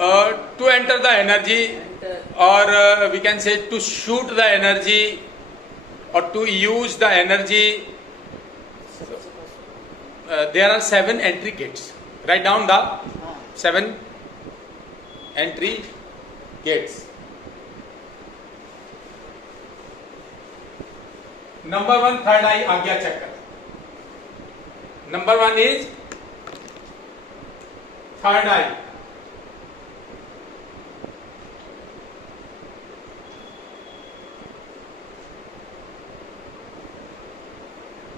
To enter the energy, or we can say to shoot the energy, or to use the energy. There are 7 entry gates. Write down the 7 entry gates. Number 1, third eye Agya Chakra. Number 1 is third eye.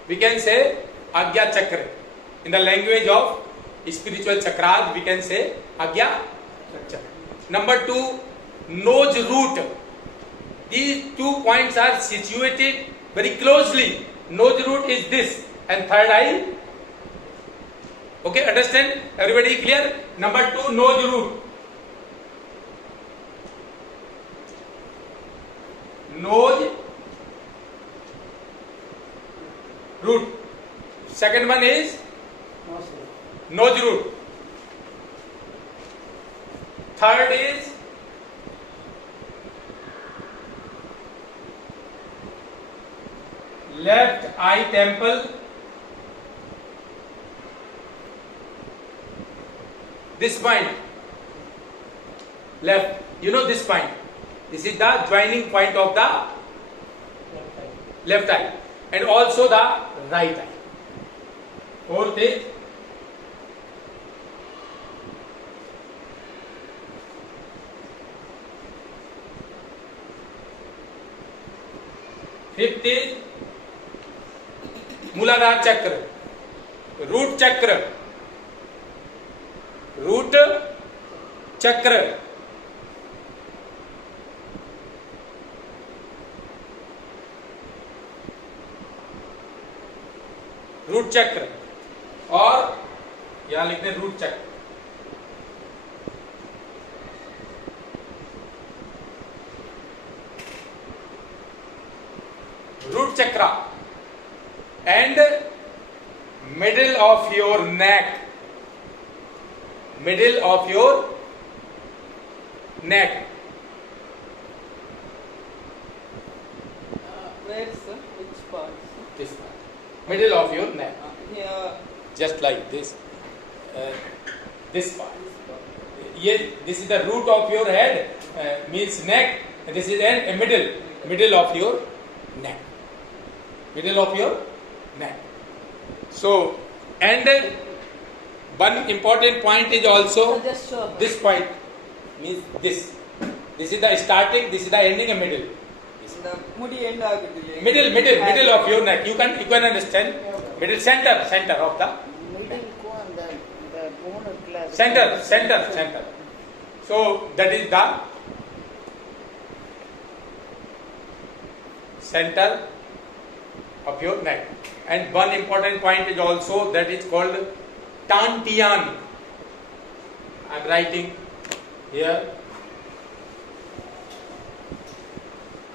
We can say Agya Chakra. In the language of spiritual chakras, we can say Agya Chakra. Number 2, nose root. These 2 points are situated very closely. Nose root is this, and third eye. Okay, understand? Everybody clear? Number 2, nose root. Nose root. Second one is nose root. Third is left eye temple. This point, left, you know this point. This is the joining point of the left eye, and also the right eye. Fourth is fifth is Muladhara Chakra, root chakra, root chakra. Root chakra, और यहां लिखते हैं root चक्र. Root चक्र and middle of your neck. Middle of your neck. Where, sir? Which part? This part. Middle of your neck. Here. Just like this. This part. This is the root of your head, means neck. This is a middle of your neck. Middle of your neck. So, and one important point is also this point, means this. This is the starting, this is the ending, and middle. Middle of your neck. You can understand. Middle, center of the center. So that is the center of your neck. And one important point is also that is called Dantian. I am writing here.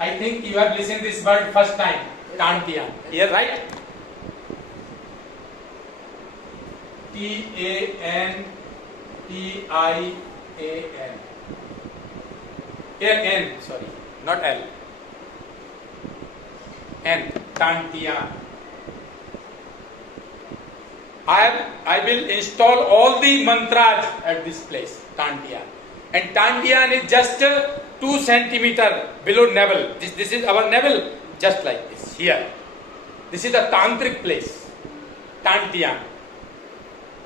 I think you have listened this word first time. Dantian. Here, right? Tantian. N, sorry, not L. N, Dantian. I will install all the mantras at this place, Dantian. And Dantian is just 2 centimeter below navel. This is our navel, just like this, here. This is the tantric place, Dantian.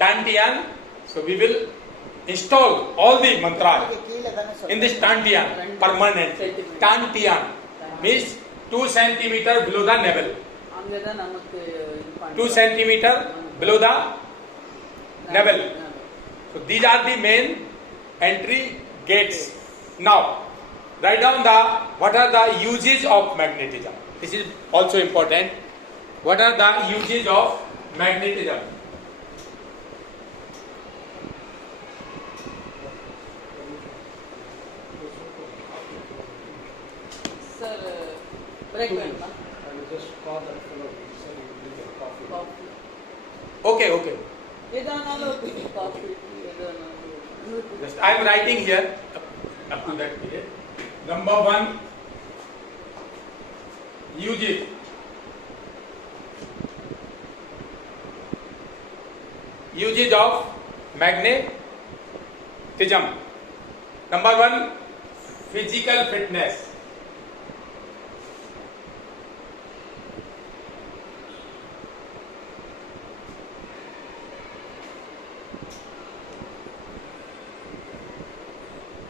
Dantian, so we will install all the mantras in this Dantian permanently. Dantian means 2 centimeter below the navel. 2 centimeter below the navel. So these are the main entry gates. Now, write down what are the uses of magnetism. This is also important. What are the uses of magnetism? Sir, breakfast. I will just call that fellow. He said he will get coffee. Okay. ఏదైనా coffee. Just I am writing here up to that period. Number 1, usage. Usage of magnetism. Number 1, physical fitness.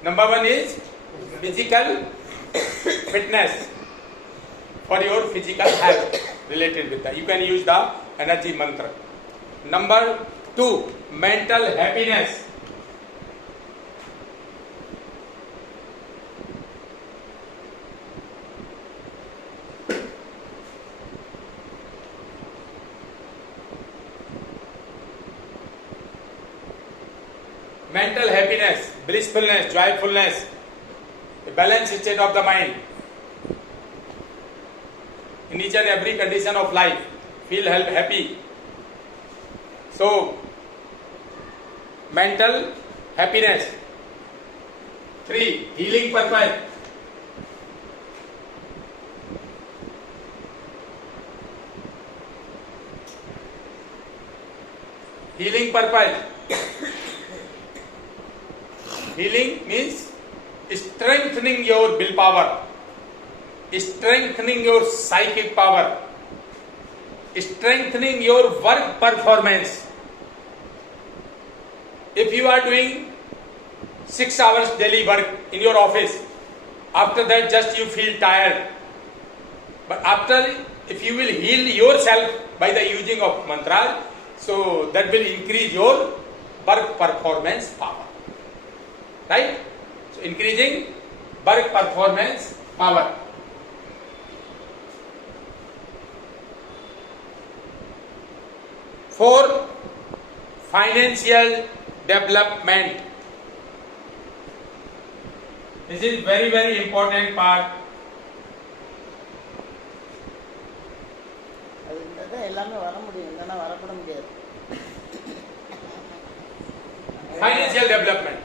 Number 1 is physical fitness for your physical health related with that. You can use the energy mantra. Number 2, mental happiness. Mental happiness, blissfulness, joyfulness, a balanced state of the mind. In each and every condition of life, feel happy. So, mental happiness. 3, healing purpose. Healing purpose. Healing means strengthening your willpower, strengthening your psychic power, strengthening your work performance. If you are doing 6 hours daily work in your office, after that just you feel tired. But after, if you will heal yourself by the using of mantras, so that will increase your work performance power. Right? So increasing work performance power. For financial development. This is very, very important part. Financial development.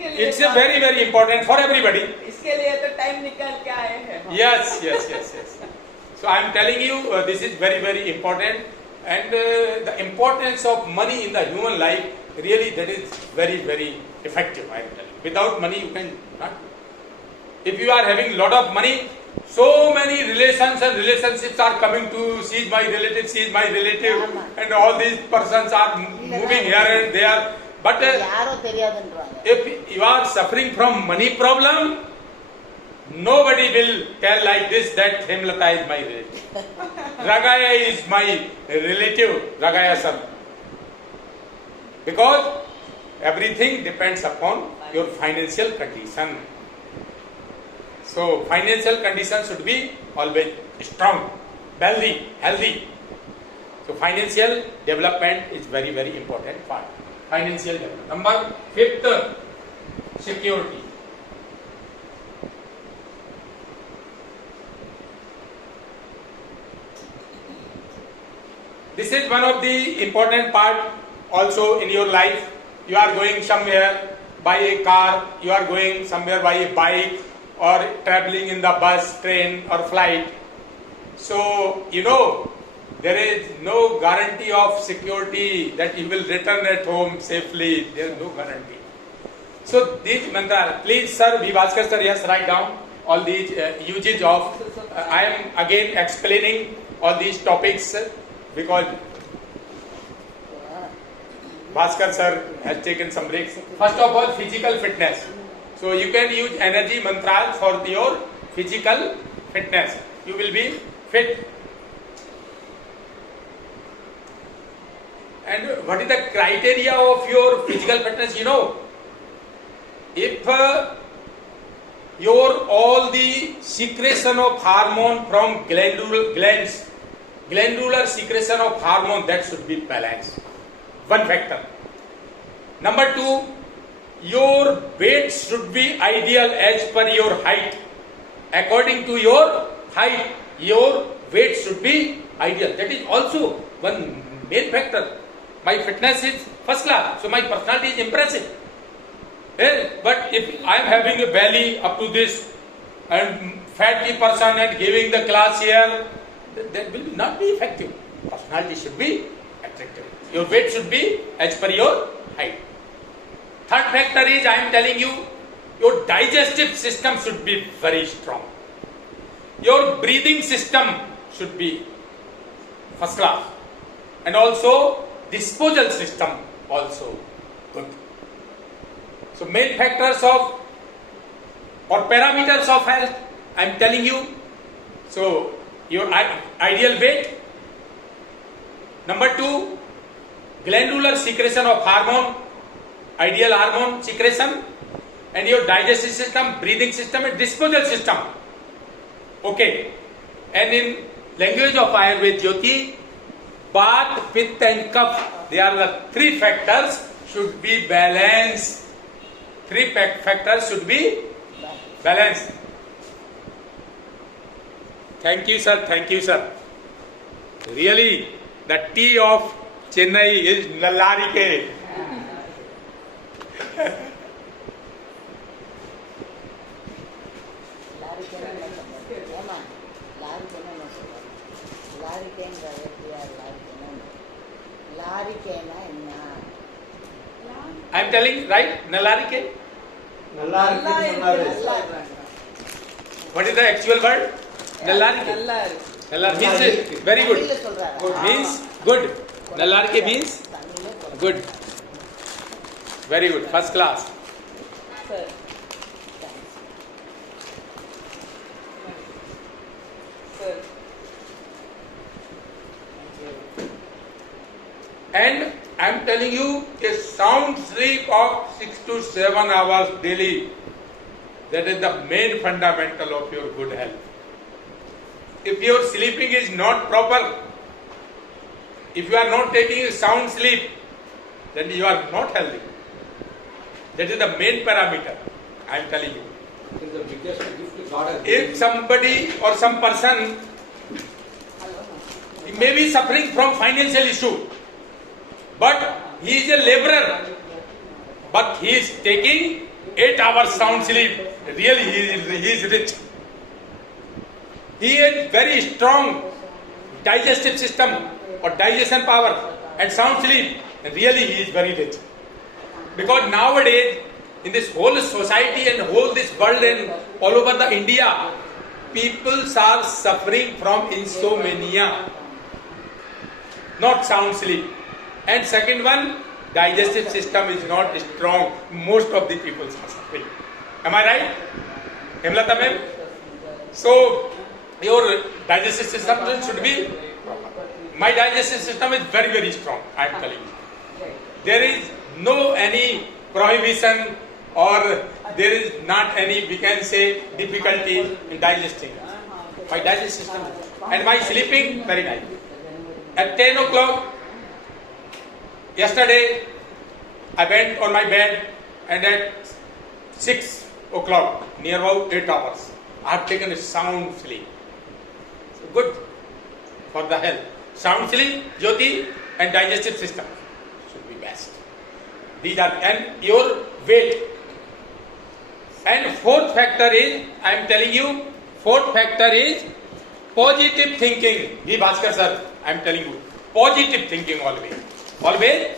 It's a very, very important for everybody. इसके लिए तो time निकाल के आए हैं हम। Yes. So I am telling you, this is very, very important, and the importance of money in the human life, really that is very, very effective. I am telling you. Without money you can not. If you are having lot of money, so many relations and relationships are coming to, she is my relative, she is my relative, and all these persons are moving here and there. But if you are suffering from money problem, nobody will tell like this that Hemlata is my relative. Ragaya is my relative, Ragaya sir. Because everything depends upon your financial condition. So financial condition should be always strong, healthy. So financial development is very, very important part. Financial development. Number 5th, security. This is one of the important part also in your life. You are going somewhere by a car, you are going somewhere by a bike, or traveling in the bus, train or flight. So, you know, there is no guarantee of security that you will return at home safely. There is no guarantee. So these mantras, please sir, V. Bhaskar sir, yes, write down all these usage of, I am again explaining all these topics because Bhaskar sir has taken some breaks. First of all, physical fitness. So you can use energy mantras for your physical fitness. You will be fit. And what is the criteria of your physical fitness? You know, if your all the secretion of hormone from glandular secretion of hormone, that should be balanced. One factor. Number 2, your weight should be ideal as per your height. According to your height, your weight should be ideal. That is also one main factor. My fitness is first class, so my personality is impressive. But if I am having a belly up to this and fatty person and giving the class here, that will not be effective. Personality should be attractive. Your weight should be as per your height. Third factor is, I am telling you, your digestive system should be very strong. Your breathing system should be first class. And also disposal system also good. So main factors of or parameters of health, I am telling you. So your ideal weight. Number 2, glandular secretion of hormone, ideal hormone secretion, and your digestive system, breathing system, and disposal system. Okay. And in language of Ayurveda, Jyoti, Vata, Pitta and Kapha, they are the 3 factors should be balanced. 3 factors should be balanced. Thank you, sir. Thank you, sir. Really, the tea of Chennai is Nallarike. I am telling right, Nallarike. What is the actual word? Nallarike. Nallar means very good. Means good. Nallarike means good. Very good. First class. Sir. Sir. And I am telling you, a sound sleep of 6 to 7 hours daily. That is the main fundamental of your good health. If your sleeping is not proper, if you are not taking a sound sleep, then you are not healthy. That is the main parameter, I am telling you. It is the biggest gift God has If given. somebody or some person may be suffering from financial issue, but he is a laborer, but he is taking 8 hours sound sleep, really he is rich. He has very strong digestive system or digestion power and sound sleep, and really he is very rich. Because nowadays, in this whole society and whole this world and all over the India, people are suffering from insomnia, not sound sleep. And second one, digestive system is not strong. Most of the people are suffering. Am I right? Hemlata ma'am? So, your digestive system should be, my digestive system is very, very strong, I am telling you. There is no any prohibition or there is not any, we can say, difficulty in digesting. My digestive system and my sleeping, very nice. At 10 o'clock, yesterday, I went on my bed and at 6 o'clock, near about 8 hours, I have taken a sound sleep. So good for the health. Sound sleep, Jyoti, and digestive system should be best. These are, and your weight. And fourth factor is, I am telling you, fourth factor is positive thinking. V. Bhaskar sir, I am telling you, positive thinking always. Always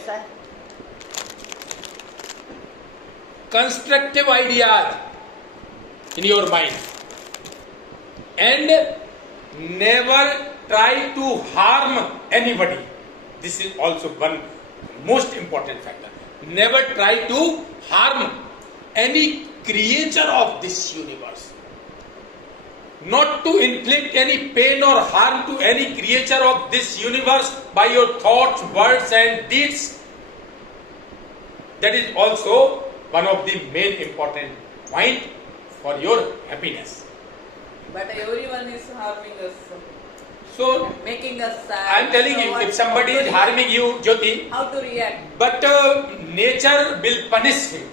constructive ideas in your mind. And never try to harm anybody. This is also one most important factor. Never try to harm any creature of this universe. Not to inflict any pain or harm to any creature of this universe by your thoughts, words and deeds. That is also one of the main important point for your happiness. But everyone is harming us. So, Making us sad. I am telling you, if somebody is harming you, Jyoti, How to react? but nature will punish him.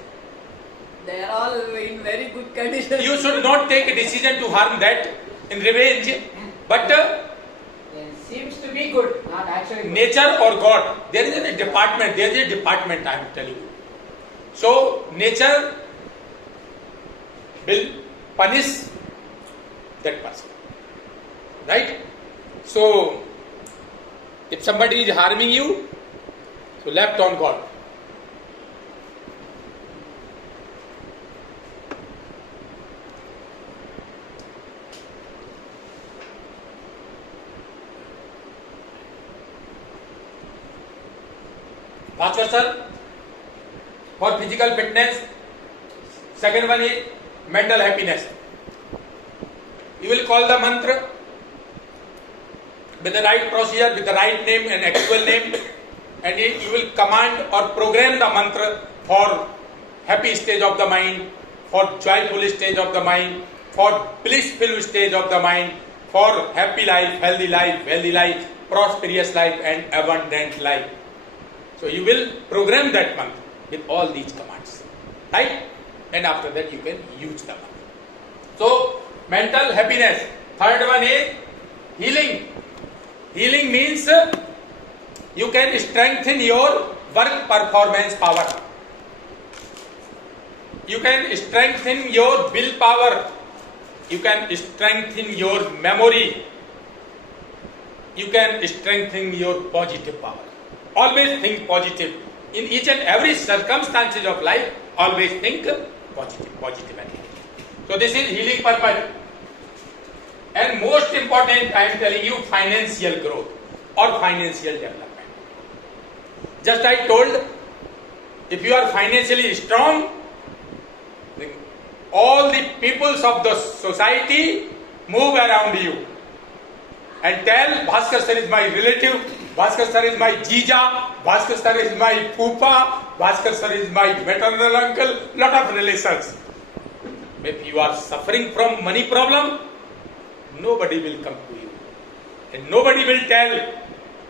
They are all in very good condition. You should not take a decision to harm that in revenge, but Seems to be good, not actually good. nature or God, there is a department, I am telling you. So nature will punish that person, right? So if somebody is harming you, so left on God. Bhaskar sir, for physical fitness. Second one is mental happiness. You will call the mantra with the right procedure, with the right name and actual name, and you will command or program the mantra for happy stage of the mind, for joyful stage of the mind, for blissful stage of the mind, for happy life, healthy life, prosperous life and abundant life. So you will program that mantra with all these commands, right? And after that you can use the mantra. So mental happiness. Third one is healing. Healing means you can strengthen your work performance power. You can strengthen your willpower. You can strengthen your memory. You can strengthen your positive power. Always think positive. In each and every circumstances of life, always think positive attitude. So this is healing purpose. And most important, I am telling you, financial growth or financial development. Just I told, if you are financially strong, then all the peoples of the society move around you and tell, Bhaskar sir is my relative, Bhaskar sir is my jija, Bhaskar sir is my poopa, Bhaskar sir is my maternal uncle, lot of relations. If you are suffering from money problem, nobody will come to you. And nobody will tell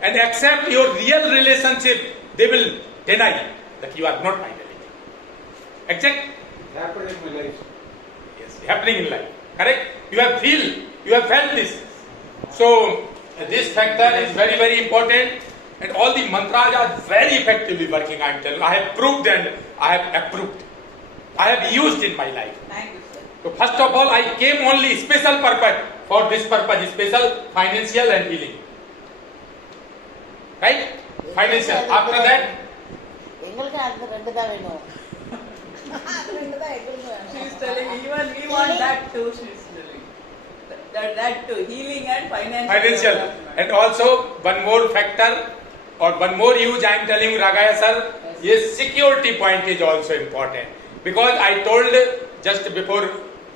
and accept your real relationship. They will deny that you are not my relative. Exact? Happened in my life. Yes, happening in life. Correct? You have felt this. So this factor is very, very important, and all the mantras are very effectively working. I am telling you, I have proved and I have approved. I have used in my life. Thank you, sir. So first of all, I came only special purpose for this purpose, special financial and healing. Right? Financial. After that, எங்களுக்கு அந்த ரெண்டு தான் வேணும் அது ரெண்டு தான் எங்களுக்கு She is வேணும் telling even we want that too. She is telling that too, healing and financial. And also one more factor or one more use I am telling you, Ragaya sir, yes, security point is also important. Because I told just before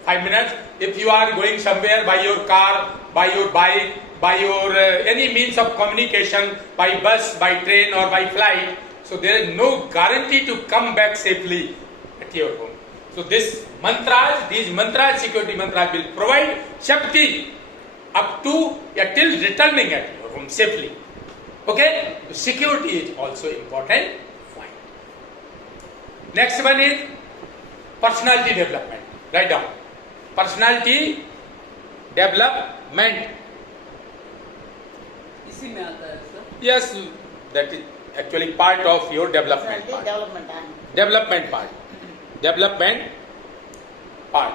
5 minutes, if you are going somewhere by your car, by your bike, by your any means of communication, by bus, by train or by flight, so there is no guarantee to come back safely at your home. So these mantras, security mantras will provide safety up to till returning at your home safely. Okay? So security is also important. Fine. Next one is personality development. Write down. Personality development. इसी में आता है sir. Yes, that is actually part of your development part. Development part.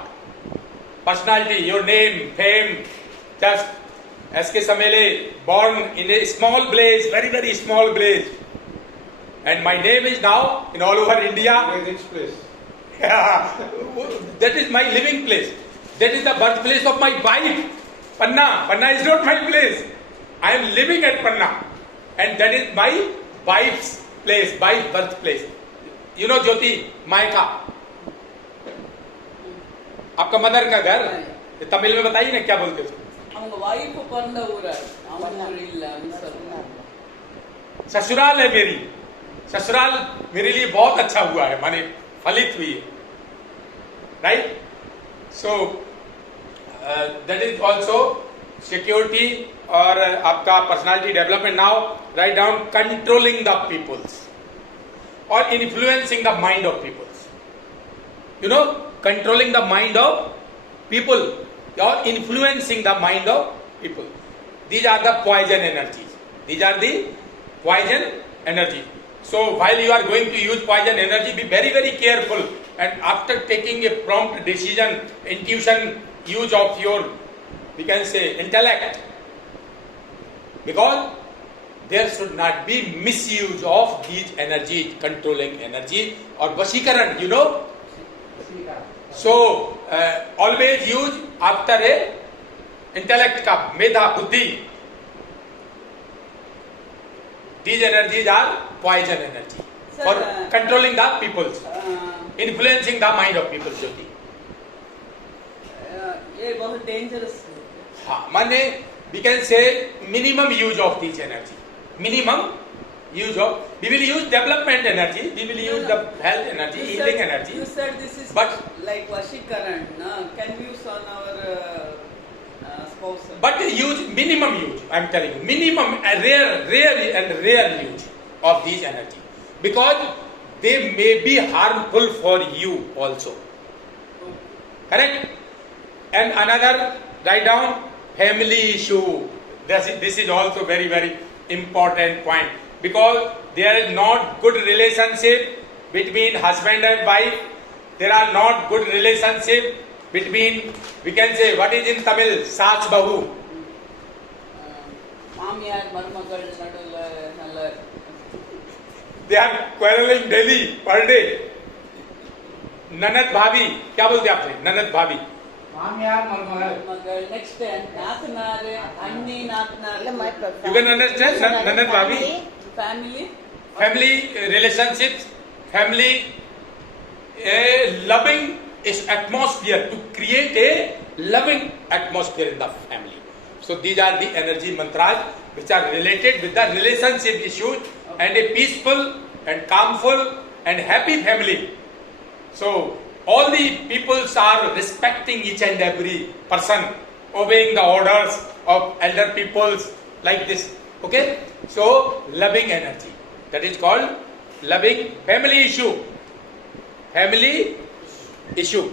Personality, your name, fame, just S.K. Samele, born in a small village, very, very small village. And my name is now in all over India. Presence place. That is my living place. That is the birthplace of my wife. Panna. Panna is not my place. I am living at Panna. And that is my wife's place, wife's birthplace. You know Jyoti, Maika. आपका mother का घर तमिल में बताइए ना क्या बोलते हैं उसको. அவங்க wife பிறந்த ஊரா அவங்க ஊர் இல்ல சொல்லுங்க. ससुराल है मेरी. ससुराल मेरे लिए बहुत अच्छा हुआ है, माने फलित हुई है. Right? So that is also security और आपका personality development. Now write down controlling the peoples और influencing the mind of peoples. You know, controlling the mind of people or influencing the mind of people. These are the poison energies. These are the poison energies. So while you are going to use poison energy, be very, very careful. And after taking a prompt decision, intuition, use of your, we can say, intellect. Because there should not be misuse of these energy, controlling energy or Vashikaran, you know. So always use after a intellect ka, medha, buddhi. These energies are poison energy Sir, for controlling the peoples, influencing the mind of people. Jyoti. ये बहुत dangerous हाँ, माने we can say minimum use of these energy. Minimum use of, we will use development energy, we will use the health energy, healing energy. You said this is But- like Vashikaran. Can we use on our spouse? But use minimum use, I am telling you, minimum rare use of these energy, because they may be harmful for you also. Correct? And another, write down family issue. This is also very, very important point, because there is not good relationship between husband and wife. There are not good relationship between, we can say, what is in Tamil, Saach Bahu. மாமியார் மருமகள் நடுவுல நல்ல They are quarreling daily, per day. ननद भाभी, क्या बोलते आपने? ननद भाभी. மாமியார் மருமகள் மருமகள் நெக்ஸ்ட் நாத்தனார் அண்ணி நாத்தனார் இல்ல, my You can understand, Nanad Bhabi? Family Family relationships, family, a loving atmosphere, to create a loving atmosphere in the family. So these are the energy mantras which are related with the relationship issues and a peaceful and calmful and happy family. So all the peoples are respecting each and every person, obeying the orders of elder peoples like this. Okay? So loving energy. That is called loving family issue. Family issue.